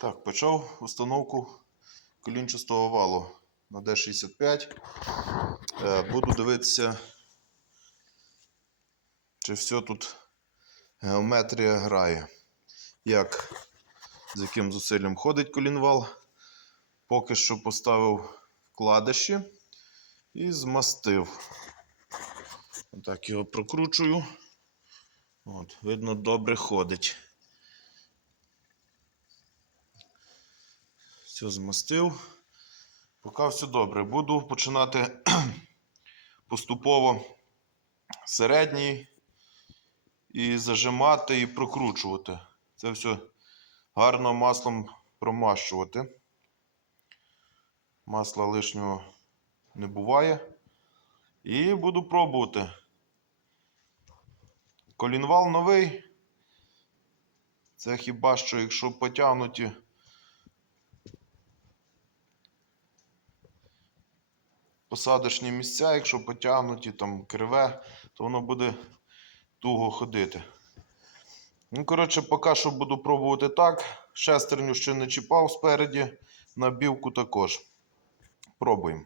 Так, почав установку колінчастого валу на D65. Е, Буду дивитися, чи все тут геометрія грає. Як з яким зусиллям ходить колінвал. Поки що поставив вкладиші і змастив. Отак його прокручую. От, видно, добре ходить. Все змастив. Поки все добре. Буду починати поступово середній і зажимати і прокручувати. Це все гарно маслом промащувати. Масла лишнього не буває. І буду пробувати. Колінвал новий. Це хіба що, якщо потягнуті посадочні місця, якщо потягнуті, там криве, то воно буде туго ходити. Ну, коротше, поки що буду пробувати так. Шестерню ще не чіпав спереді, набівку також. Пробуємо.